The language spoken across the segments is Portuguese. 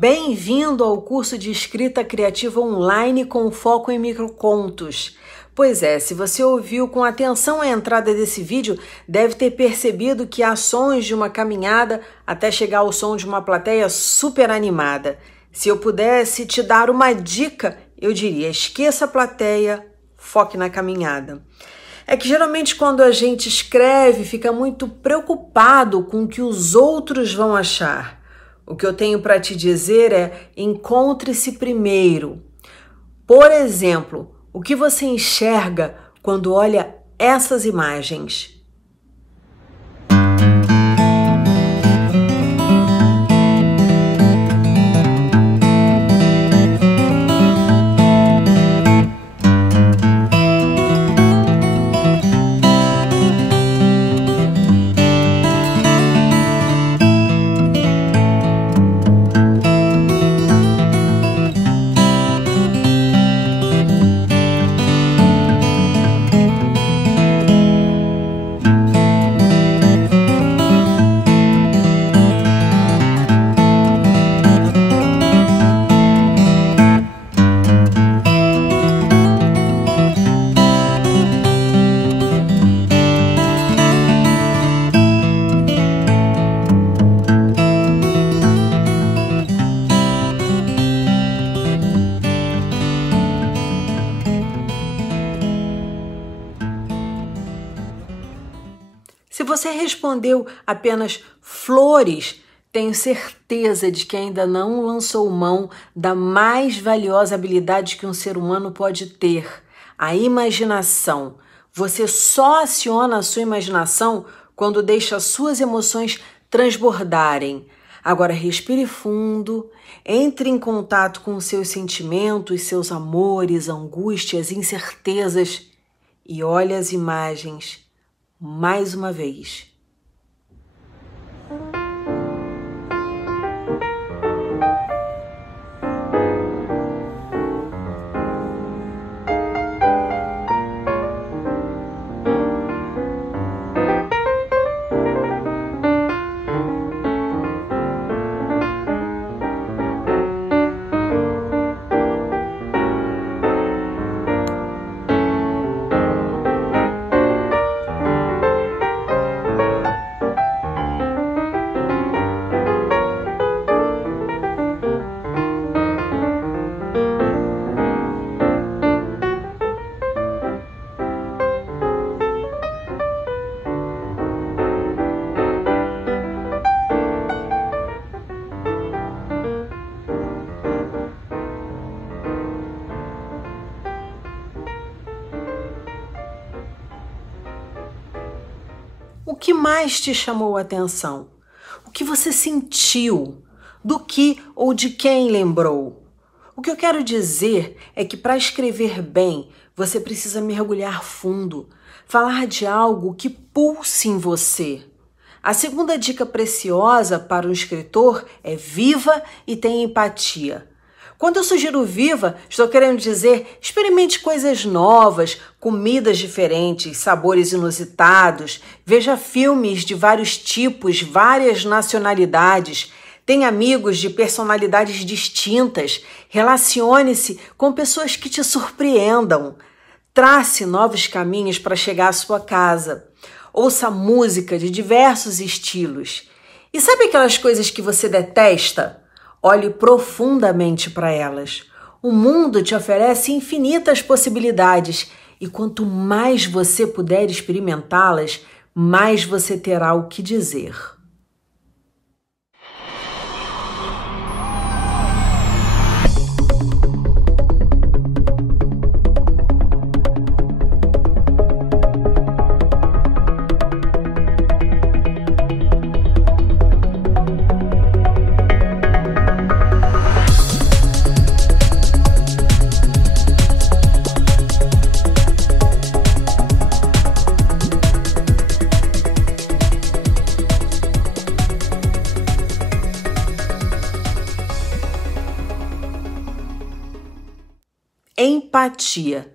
Bem-vindo ao curso de escrita criativa online com foco em microcontos. Pois é, se você ouviu com atenção a entrada desse vídeo, deve ter percebido que há sons de uma caminhada até chegar ao som de uma plateia super animada. Se eu pudesse te dar uma dica, eu diria: esqueça a plateia, foque na caminhada. É que geralmente quando a gente escreve, fica muito preocupado com o que os outros vão achar. O que eu tenho para te dizer é: encontre-se primeiro. Por exemplo, o que você enxerga quando olha essas imagens? Se você respondeu apenas flores, tenho certeza de que ainda não lançou mão da mais valiosa habilidade que um ser humano pode ter, a imaginação. Você só aciona a sua imaginação quando deixa as suas emoções transbordarem. Agora respire fundo, entre em contato com os seus sentimentos, seus amores, angústias, incertezas e olhe as imagens mais uma vez. O que mais te chamou a atenção? O que você sentiu? Do que ou de quem lembrou? O que eu quero dizer é que para escrever bem, você precisa mergulhar fundo, falar de algo que pulse em você. A segunda dica preciosa para um escritor é viva e tenha empatia. Quando eu sugiro viva, estou querendo dizer experimente coisas novas, comidas diferentes, sabores inusitados, veja filmes de vários tipos, várias nacionalidades, tenha amigos de personalidades distintas, relacione-se com pessoas que te surpreendam, trace novos caminhos para chegar à sua casa, ouça música de diversos estilos. E sabe aquelas coisas que você detesta? Olhe profundamente para elas. O mundo te oferece infinitas possibilidades e quanto mais você puder experimentá-las, mais você terá o que dizer. Empatia.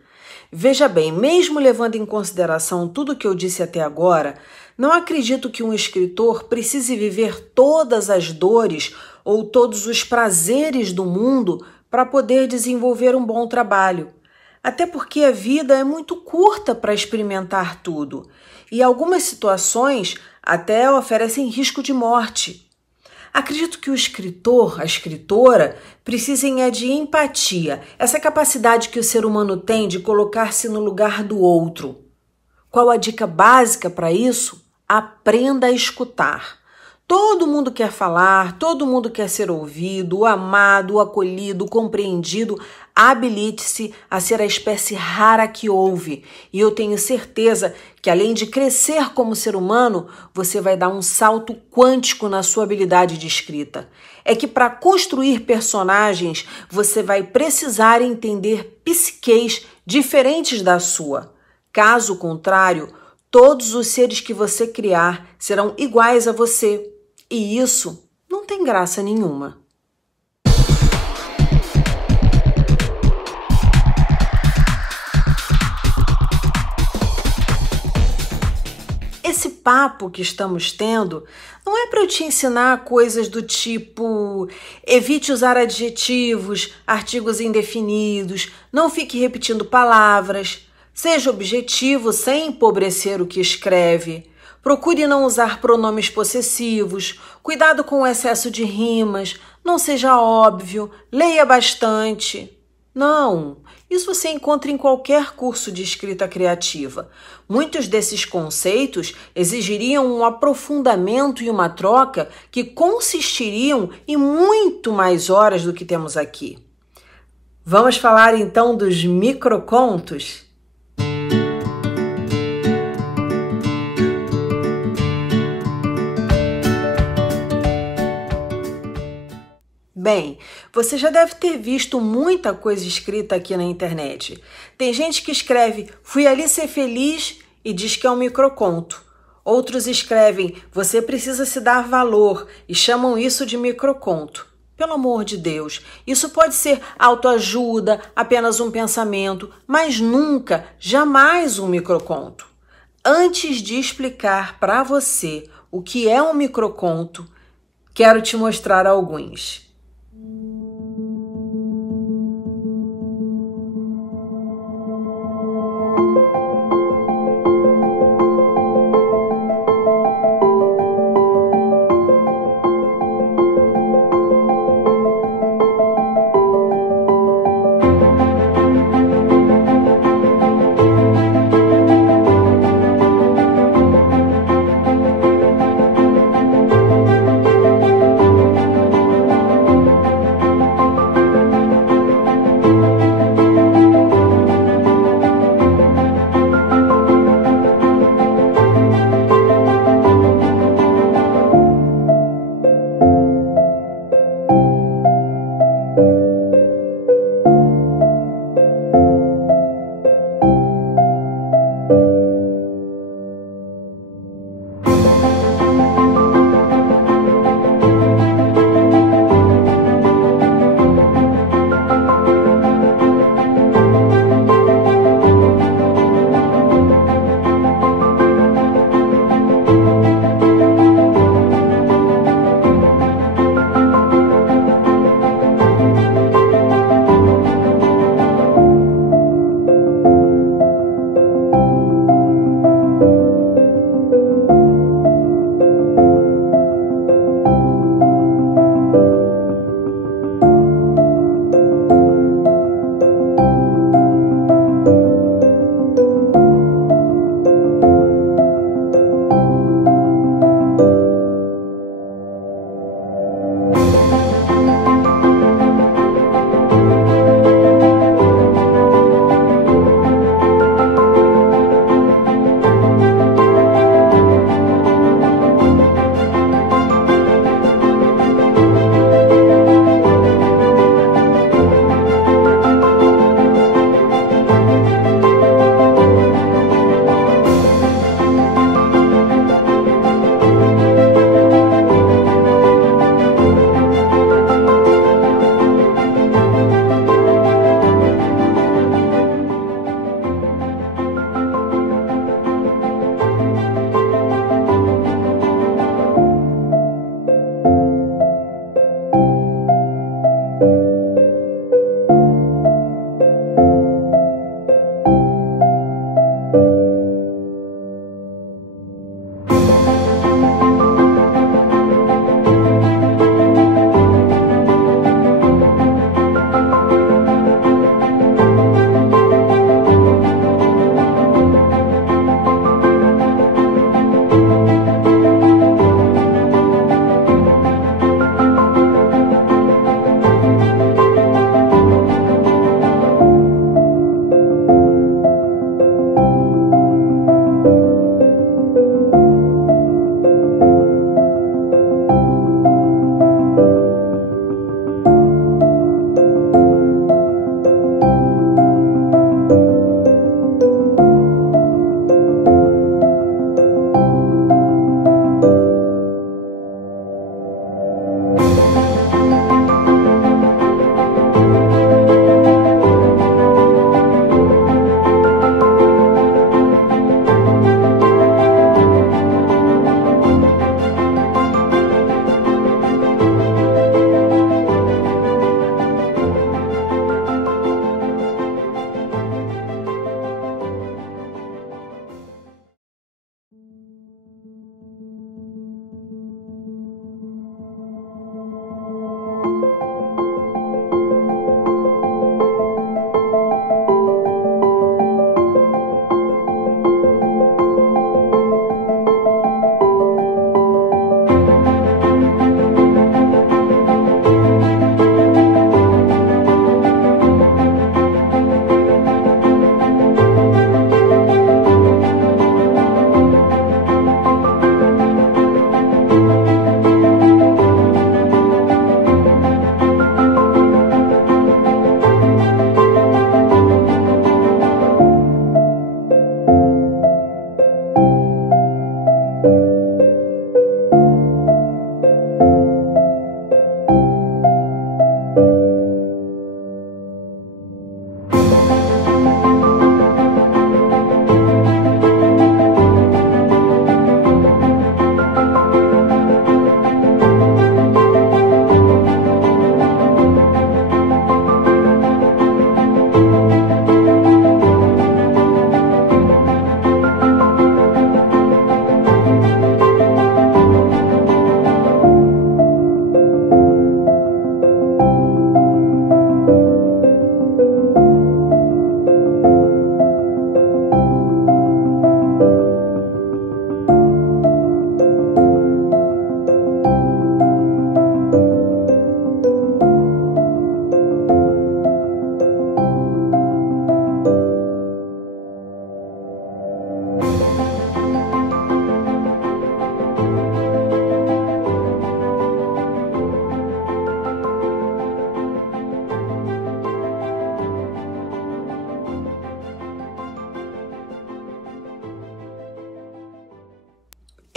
Veja bem, mesmo levando em consideração tudo o que eu disse até agora, não acredito que um escritor precise viver todas as dores ou todos os prazeres do mundo para poder desenvolver um bom trabalho. Até porque a vida é muito curta para experimentar tudo e algumas situações até oferecem risco de morte. Acredito que o escritor, a escritora, precisem de empatia, essa capacidade que o ser humano tem de colocar-se no lugar do outro. Qual a dica básica para isso? Aprenda a escutar. Todo mundo quer falar, todo mundo quer ser ouvido, o amado, o acolhido, o compreendido. Habilite-se a ser a espécie rara que ouve. E eu tenho certeza que, além de crescer como ser humano, você vai dar um salto quântico na sua habilidade de escrita. É que para construir personagens, você vai precisar entender psiqueis diferentes da sua. Caso contrário, todos os seres que você criar serão iguais a você. E isso não tem graça nenhuma. Esse papo que estamos tendo não é para eu te ensinar coisas do tipo evite usar adjetivos, artigos indefinidos, não fique repetindo palavras, seja objetivo sem empobrecer o que escreve. Procure não usar pronomes possessivos, cuidado com o excesso de rimas, não seja óbvio, leia bastante. Não, isso você encontra em qualquer curso de escrita criativa. Muitos desses conceitos exigiriam um aprofundamento e uma troca que consistiriam em muito mais horas do que temos aqui. Vamos falar então dos microcontos? Bem, você já deve ter visto muita coisa escrita aqui na internet. Tem gente que escreve, fui ali ser feliz e diz que é um microconto. Outros escrevem, você precisa se dar valor e chamam isso de microconto. Pelo amor de Deus, isso pode ser autoajuda, apenas um pensamento, mas nunca, jamais um microconto. Antes de explicar para você o que é um microconto, quero te mostrar alguns.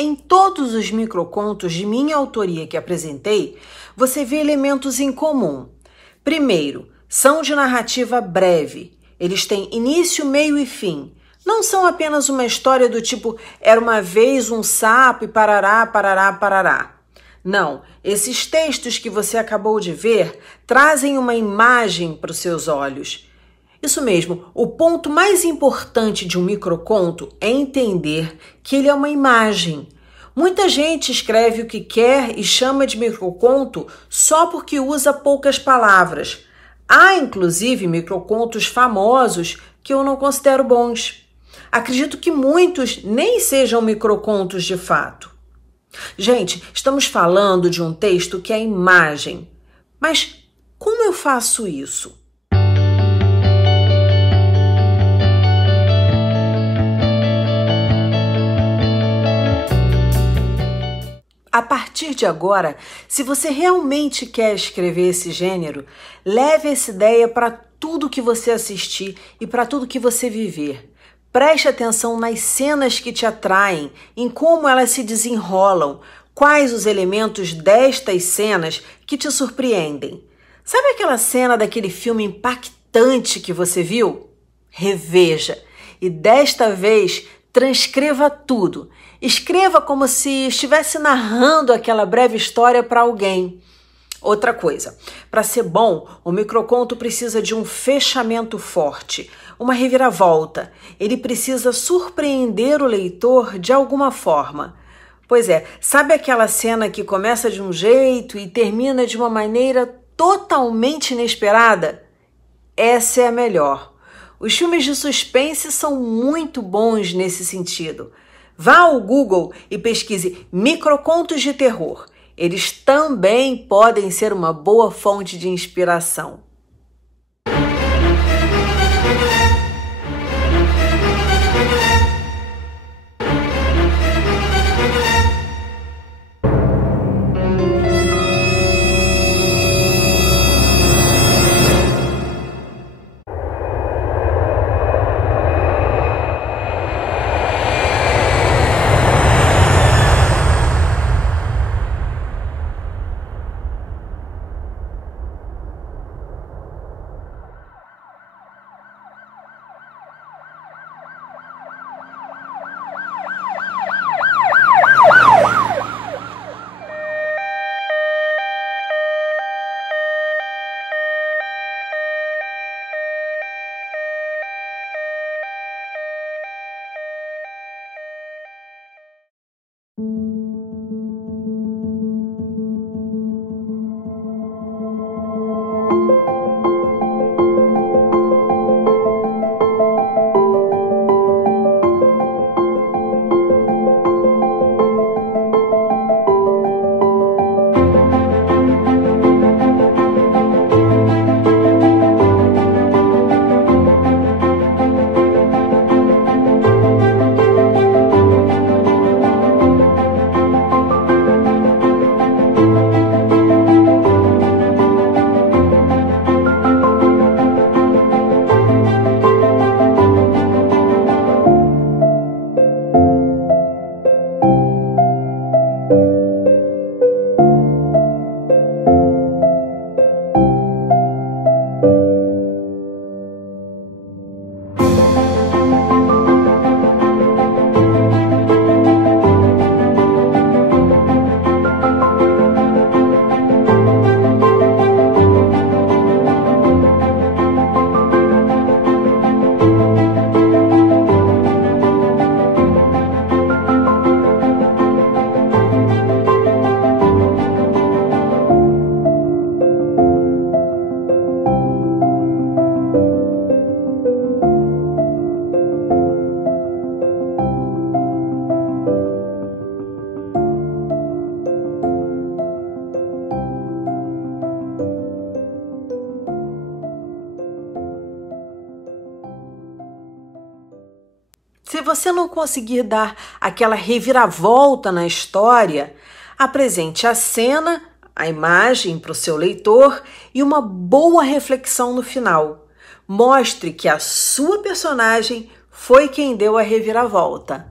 Em todos os microcontos de minha autoria que apresentei, você vê elementos em comum. Primeiro, são de narrativa breve. Eles têm início, meio e fim. Não são apenas uma história do tipo era uma vez um sapo e parará, parará, parará. Não, esses textos que você acabou de ver trazem uma imagem para os seus olhos. Isso mesmo, o ponto mais importante de um microconto é entender que ele é uma imagem. Muita gente escreve o que quer e chama de microconto só porque usa poucas palavras. Há, inclusive, microcontos famosos que eu não considero bons. Acredito que muitos nem sejam microcontos de fato. Gente, estamos falando de um texto que é imagem. Mas como eu faço isso? A partir de agora, se você realmente quer escrever esse gênero, leve essa ideia para tudo que você assistir e para tudo que você viver. Preste atenção nas cenas que te atraem, em como elas se desenrolam, quais os elementos destas cenas que te surpreendem. Sabe aquela cena daquele filme impactante que você viu? Reveja e desta vez transcreva tudo. Escreva como se estivesse narrando aquela breve história para alguém. Outra coisa, para ser bom, o microconto precisa de um fechamento forte, uma reviravolta. Ele precisa surpreender o leitor de alguma forma. Pois é, sabe aquela cena que começa de um jeito e termina de uma maneira totalmente inesperada? Essa é a melhor. Os filmes de suspense são muito bons nesse sentido. Vá ao Google e pesquise microcontos de terror. Eles também podem ser uma boa fonte de inspiração. Se você não conseguir dar aquela reviravolta na história, apresente a cena, a imagem para o seu leitor e uma boa reflexão no final. Mostre que a sua personagem foi quem deu a reviravolta.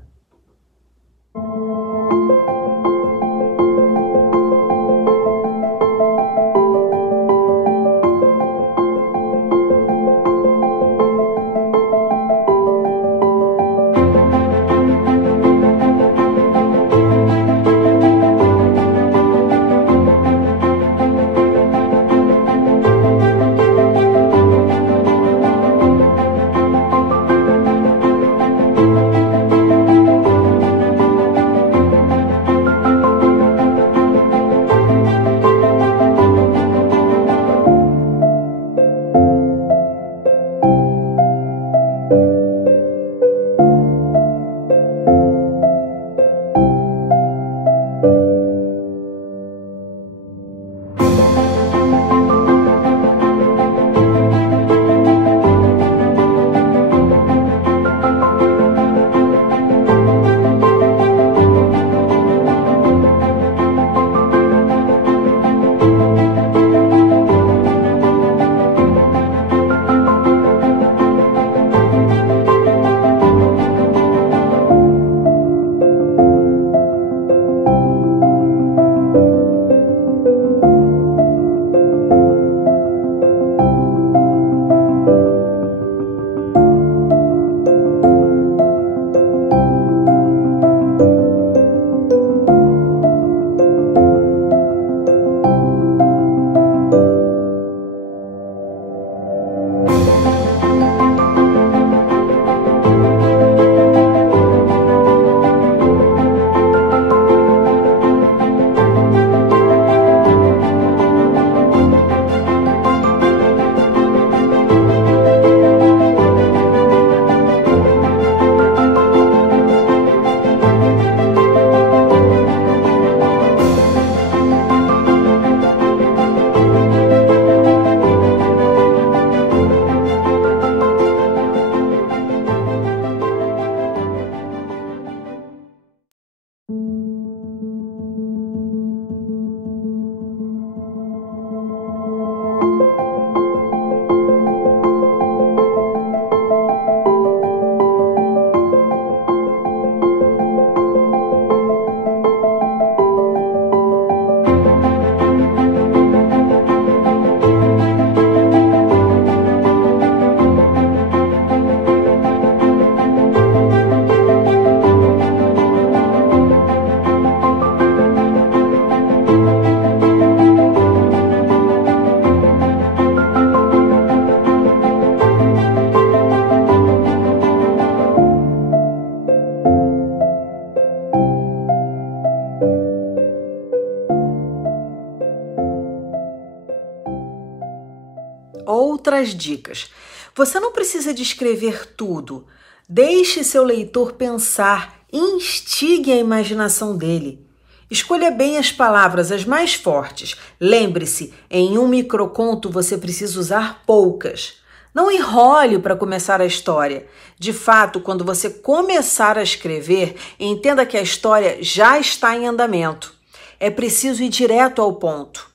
outras dicas. Você não precisa descrever tudo. Deixe seu leitor pensar, instigue a imaginação dele. Escolha bem as palavras, as mais fortes. Lembre-se, em um microconto você precisa usar poucas. Não enrole para começar a história. De fato, quando você começar a escrever, entenda que a história já está em andamento. É preciso ir direto ao ponto.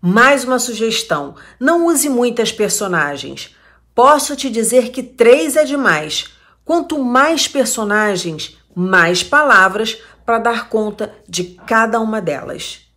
Mais uma sugestão: não use muitas personagens. Posso te dizer que 3 é demais. Quanto mais personagens, mais palavras para dar conta de cada uma delas.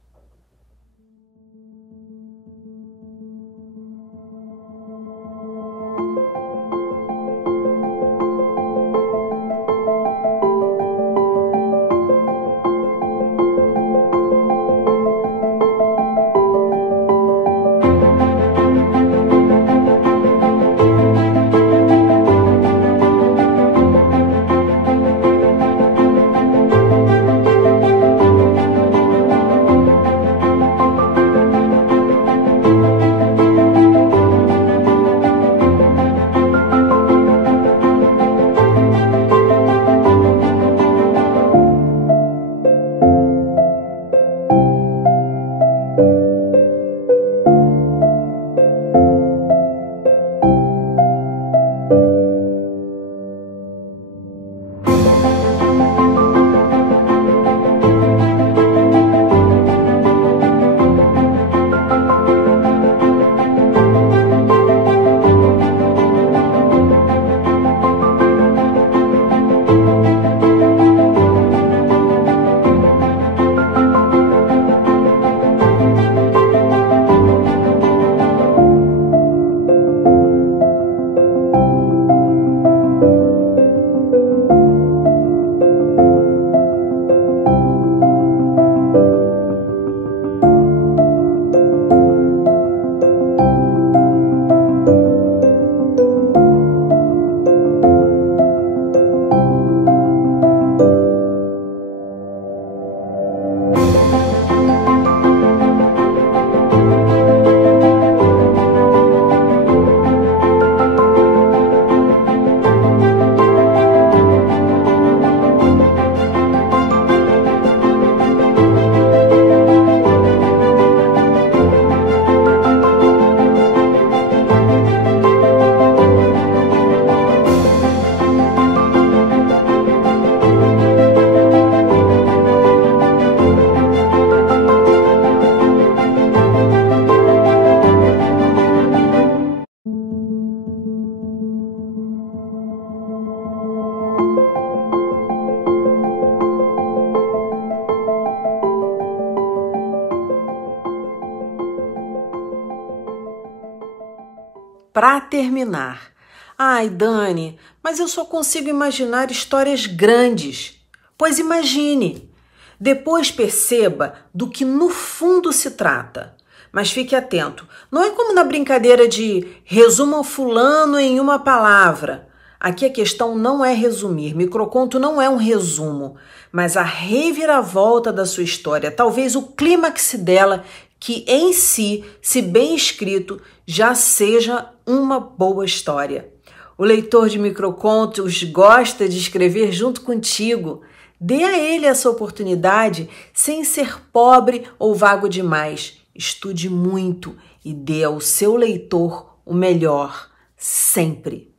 Para terminar, ai, Dani, mas eu só consigo imaginar histórias grandes. Pois imagine. Depois perceba do que no fundo se trata. Mas fique atento, não é como na brincadeira de resuma fulano em uma palavra. Aqui a questão não é resumir, microconto não é um resumo, mas a reviravolta da sua história, talvez o clímax dela, que em si, se bem escrito, já seja uma boa história. O leitor de microcontos gosta de escrever junto contigo. Dê a ele essa oportunidade sem ser pobre ou vago demais. Estude muito e dê ao seu leitor o melhor, sempre.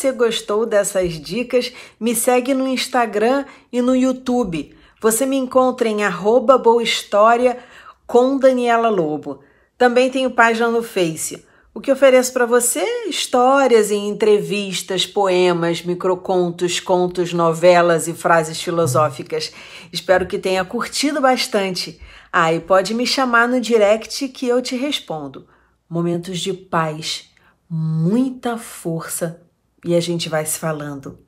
você gostou dessas dicas, me segue no Instagram e no YouTube. Você me encontra em @boahistoria com Daniela Lobo. Também tenho página no Face. O que ofereço para você? Histórias e entrevistas, poemas, microcontos, contos, novelas e frases filosóficas. Espero que tenha curtido bastante. E pode me chamar no direct que eu te respondo. Momentos de paz, muita força e a gente vai se falando.